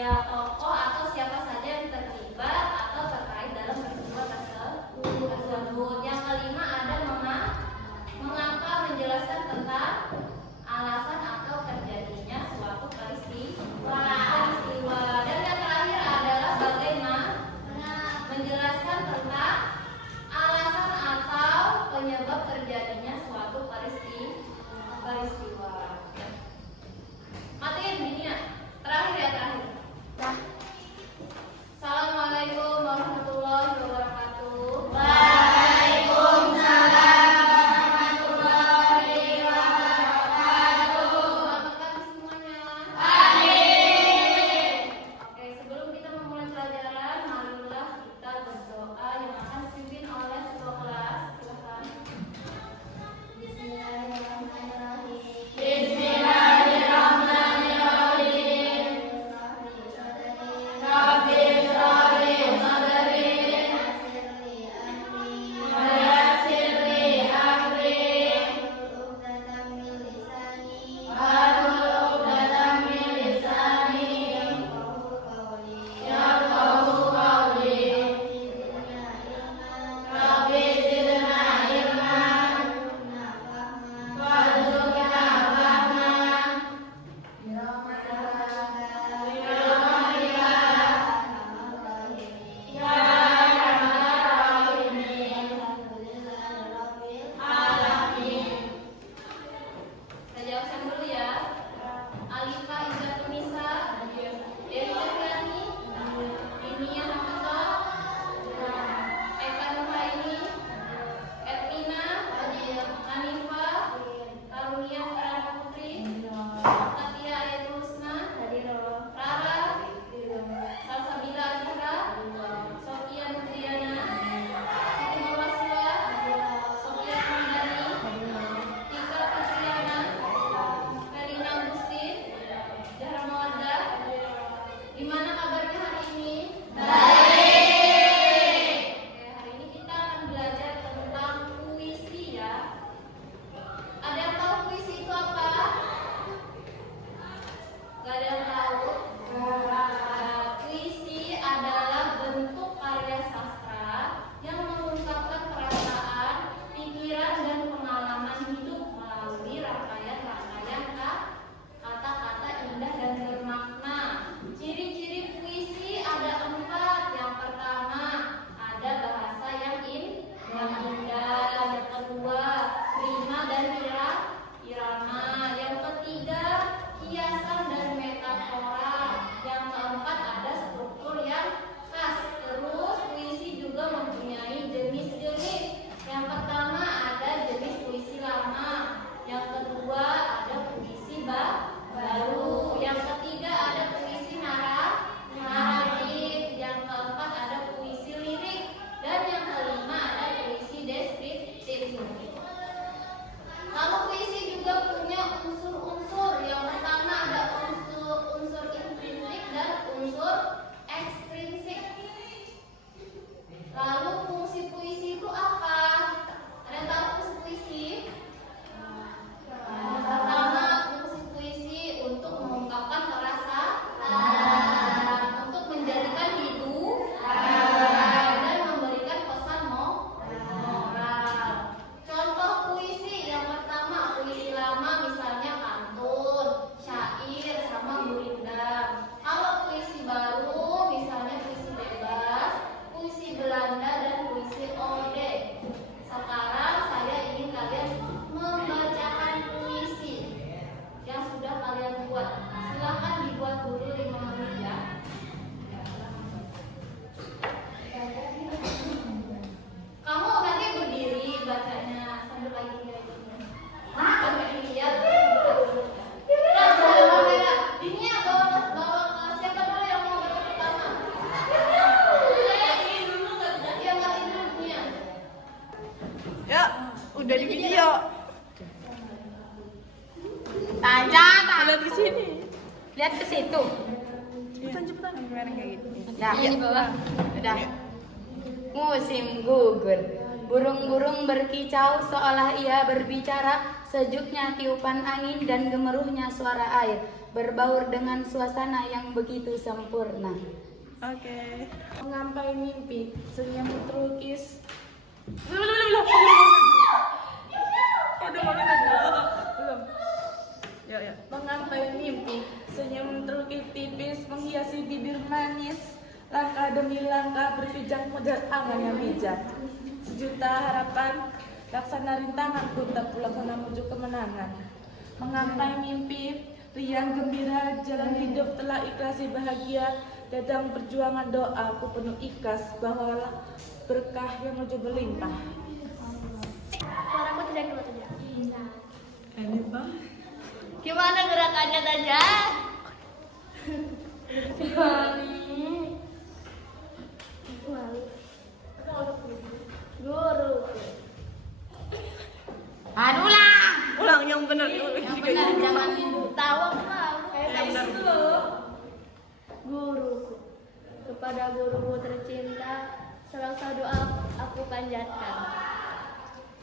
ya tokoh atau siapa saja yang terlibat atau terkait dalam peristiwa tersebut. Yang kelima ada mengapa, menjelaskan tentang alasan atau terjadinya suatu peristiwa. Dan yang terakhir adalah bagaimana, menjelaskan tentang alasan atau penyebab terjadinya suatu peristiwa. Matiin gini ya. Terakhir ya, terakhir. Assalamualaikum warahmatullahi wabarakatuh. Waalaikumsalam warahmatullahi wabarakatuh. Selamat pagi semuanya. Amin. Oke, sebelum kita memulai pelajaran, marilah kita berdoa yang akan dipimpin oleh ketua kelas. Silakan. Bismillahirrahmanirrahim. Bismillahirrahmanirrahim. Rabbi shrah li sadri wa yassir li amri wahlul 'uqdatam min lisani yafqahu qawli. Rabbi zidna ilman warzuqna fahman ya arhamar rahimin. Alamin. Saya jawabkan dulu ya. Alifa Izzatun Nisa, Dewi Cahyani, Dinia Hamzah, Eka Nurhaini, Edmina, Hanifa, Karunia Prana Putri, Katia Ayatul Husna, Rara, Salsabila Azhara, Sofia Nutriana, Siti Nurwasila, Sofia Mandani, Tika Fitriana, Karina Agustin, Zahra Mawaddah. Gimana kabarnya hari ini? Baik. Oke, hari ini kita akan belajar tentang puisi ya. Ada yang tahu puisi itu apa? Gak ada yang tahu? Puisi adalah bentuk karya sastra yang mengungkapkan perasaan, pikiran, dan pengalaman hidup melalui rangkaian-rangkaian kata-kata indah dan bermakna. Ciri-ciri puisi ada 4. Yang pertama, ada bahasa yang indah. Yang kedua, rima dan irama. Yang ketiga, kiasan dan metafora. Yang keempat, ada struktur yang khas. Terus puisi juga mempunyai jenis-jenis. Yang pertama ada jenis puisi lama. Yang kedua ada puisi baru. Yang ketiga ada puisi naratif. Yang keempat ada puisi lirik. Dan yang kelima ada puisi deskriptif. Lalu puisi juga punya unsur-unsur. Yang pertama ada unsur intrinsik dan unsur ekstrinsik. Lalu fungsi puisi itu apa? Ada yang tahu fungsi puisi? Yang pertama, fungsi puisi untuk mengungkapkan perasaan, untuk menjadikan hiburan, dan memberikan pesan moral. Contoh puisi yang pertama, puisi lama misalnya pantun, syair, sama gurindam. Kalau puisi baru misalnya puisi bebas, puisi Belanda, dan puisi ode. Sekarang saya ingin kalian membacakan puisi yang sudah kalian buat. Silahkan dibuat dulu 5 menit ya. Kamu nanti berdiri bacanya sambil lagi gini. Sambil dilihat. Nah, ini ya bawa ke siapa dulu yang mau baca pertama? Ini dulu nggak ada. Yang mati dulu dunia. Ya, udah di video. Lihat ke sini. Lihat ke situ. Cepetan gimana kayak gitu. Ya, ini bawah. Udah. Musim gugur. Burung-burung berkicau seolah ia berbicara, sejuknya tiupan angin dan gemuruhnya suara air. berbaur dengan suasana yang begitu sempurna. Oke. Mengampai mimpi, senyum terlukis. Belum. Yuk. Mengampai mimpi, senyum terlukis tipis menghiasi bibir manis. Langkah demi langkah berpijak modal angan yang bijak. Sejuta harapan, laksana rintanganku tak pulang menuju kemenangan. Mengampai mimpi, riang gembira, jalan hidup telah ikhlasi bahagia. Dadang perjuangan doaku penuh ikhlas, bawalah berkah yang menuju berlimpah. Suaraku tidak keluar saja. Ini Pak. Gimana gerakannya saja? Guru. Ulang yang benar dulu. Yang benar, jangan tawa Pak. Yang benar. Guruku, kepada guruku tercinta, selalu doa aku panjatkan.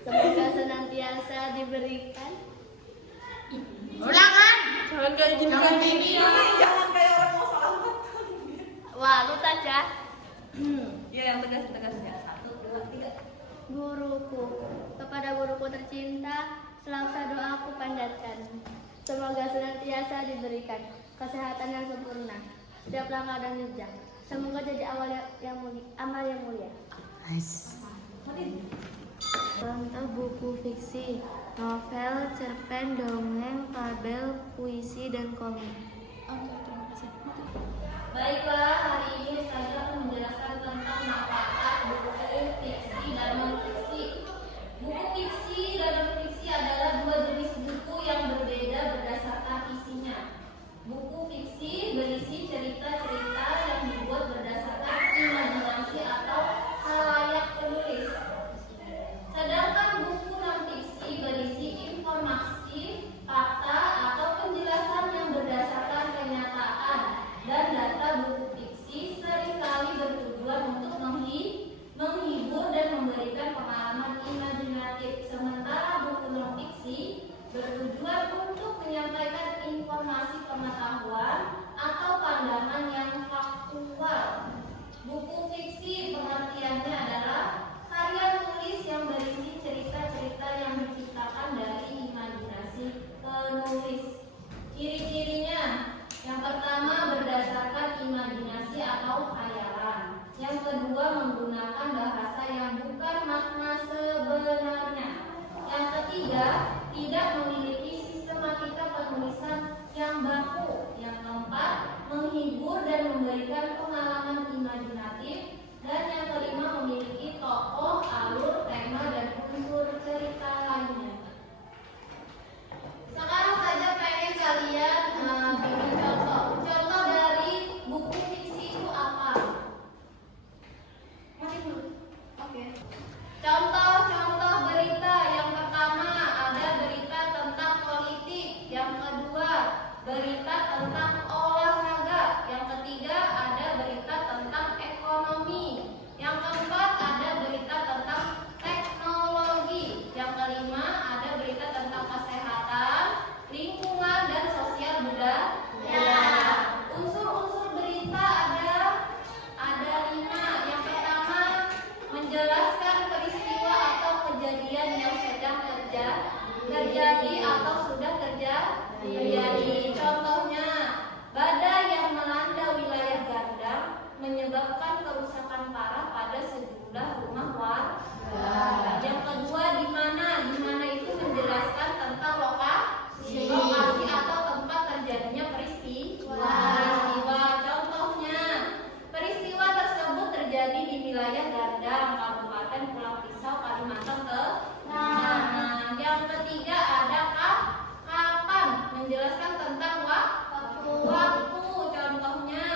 Semoga senantiasa diberikan. Ulangan. Jangan kayak gini. Jangan kayak orang mau salah. Wah, lu saja. Ya yang tegas ya. 1, 2, 3. Guruku, kepada guruku tercinta, selalu doa aku panjatkan. Semoga senantiasa diberikan kesehatan yang sempurna, setiap langkah dan jejak. Semoga jadi amal yang mulia. Contoh buku fiksi, novel, cerpen, dongeng, fabel, puisi, dan komik. Baiklah, hari ini saya akan menjelaskan tentang manfaat buku fiksi dan non-fiksi. Buku fiksi dan non-fiksi adalah dua jenis buku yang berbeda berdasarkan isinya. Buku fiksi berisi cerita-cerita yang dibuat berdasarkan imajinasi atau khayal penulis. Sedangkan buku non-fiksi berisi informasi, fakta, atau penjelasan yang berdasarkan kenyataan. Dan data buku fiksi seringkali bertujuan untuk menghibur dan memberikan pengalaman imajinatif. Sementara buku non-fiksi bertujuan untuk menyampaikan informasi pengetahuan atau pandangan yang faktual. Buku fiksi pengertiannya adalah karya tulis yang berisi cerita-cerita yang diciptakan dari imajinasi penulis. Ciri-cirinya, yang pertama berdasarkan imajinasi atau khayalan. Yang kedua menggunakan bahasa yang bukan makna sebenarnya. Yang ketiga tidak memiliki sistematika penulisan yang baku. Yang keempat menghibur dan memberikan pengalaman imajinatif. Dan yang kelima memiliki tokoh, alur, tema, dan unsur cerita lainnya. Sekarang saja pengen kalian bikin contoh. Contoh dari buku fiksi itu apa? Oke. Contoh berita. Yang pertama ada berita tentang politik. Yang kedua berita tentang olahraga. Yang ketiga ada berita tentang ekonomi. Yang keempat ada berita tentang teknologi. Yang kelima ada berita tentang kesehatan, lingkungan, dan sosial budaya. Unsur-unsur berita ada 5. Yang pertama menjelaskan peristiwa atau kejadian yang sedang terjadi atau sudah terjadi. Contohnya, badai yang melanda wilayah Gandang menyebabkan kerusakan parah pada sejumlah rumah warga. Yang kedua, di mana itu menjelaskan tentang lokasi atau tempat terjadinya peristiwa. Contohnya, peristiwa tersebut terjadi di wilayah Gandang, Kabupaten Pulang Pisau, Kalimantan Tengah. Yang ketiga ada kapan, menjelaskan tentang waktu. Contohnya,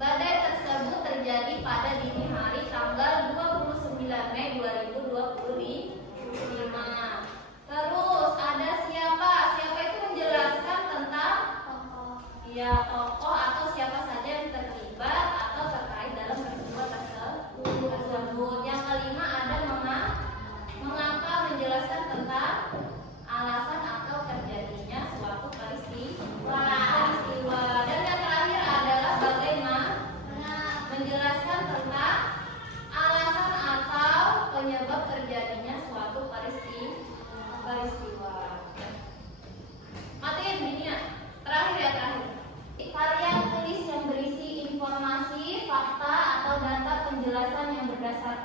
badai tersebut terjadi pada dini hari tanggal 29 Mei 2025. Terus ada siapa itu menjelaskan tentang tokoh atau siapa saja yang terlibat atau terkait dalam peristiwa tersebut. Yang kelima ada mengapa, menjelaskan tentang alasan atau terjadinya suatu peristiwa.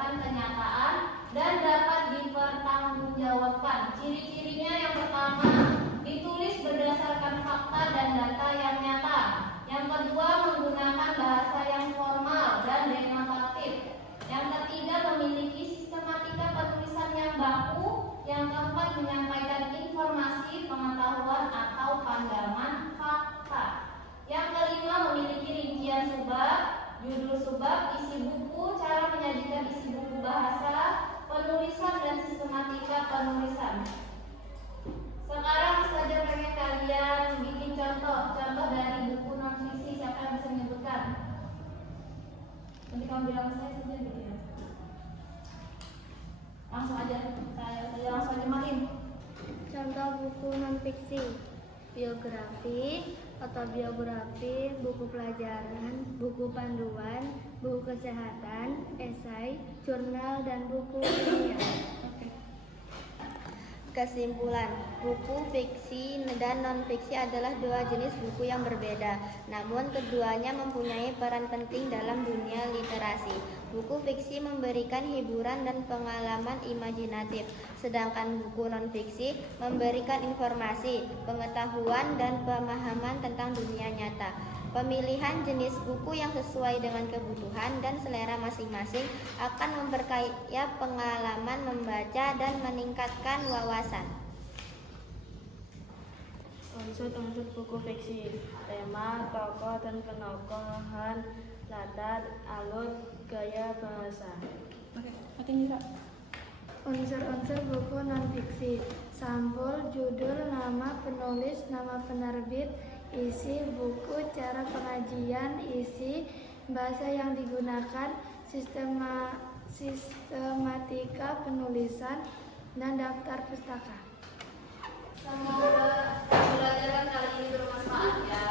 berdasarkan kenyataan dan dapat dipertanggungjawabkan. Ciri-cirinya yang pertama, ditulis berdasarkan fakta dan data yang nyata. Yang kedua, menggunakan bahasa yang formal dan denotatif. Yang ketiga, memiliki sistematika penulisan yang baku. Yang keempat, menyampaikan informasi, pengetahuan atau pandangan fakta. Yang kelima, memiliki rincian subbab, judul subbab, isi buku, cara menyajikan isi buku bahasa, penulisan dan sistematika penulisan. Sekarang saja pengen kalian bikin contoh dari buku non fiksi. Siapa yang bisa menyebutkan? Nanti kamu bilang saya saja bikin. Langsung aja, saya langsung aja makin. Contoh buku non-fiksi: biografi, autobiografi, buku pelajaran, buku panduan, buku kesehatan, esai, jurnal, dan buku ilmiah. Kesimpulan, buku fiksi dan non-fiksi adalah dua jenis buku yang berbeda, namun keduanya mempunyai peran penting dalam dunia literasi. Buku fiksi memberikan hiburan dan pengalaman imajinatif, sedangkan buku non-fiksi memberikan informasi, pengetahuan, dan pemahaman tentang dunia nyata. Pemilihan jenis buku yang sesuai dengan kebutuhan dan selera masing-masing akan memperkaya pengalaman membaca dan meningkatkan wawasan. Unsur-unsur buku fiksi: tema, tokoh dan penokohan, latar, alur, gaya bahasa. Oke, makin juga. Unsur-unsur buku non-fiksi: sampul, judul, nama penulis, nama penerbit, isi buku, cara pengajian, isi, bahasa yang digunakan, sistematika penulisan, dan daftar pustaka. Semoga pembelajaran kali ini bermanfaat ya.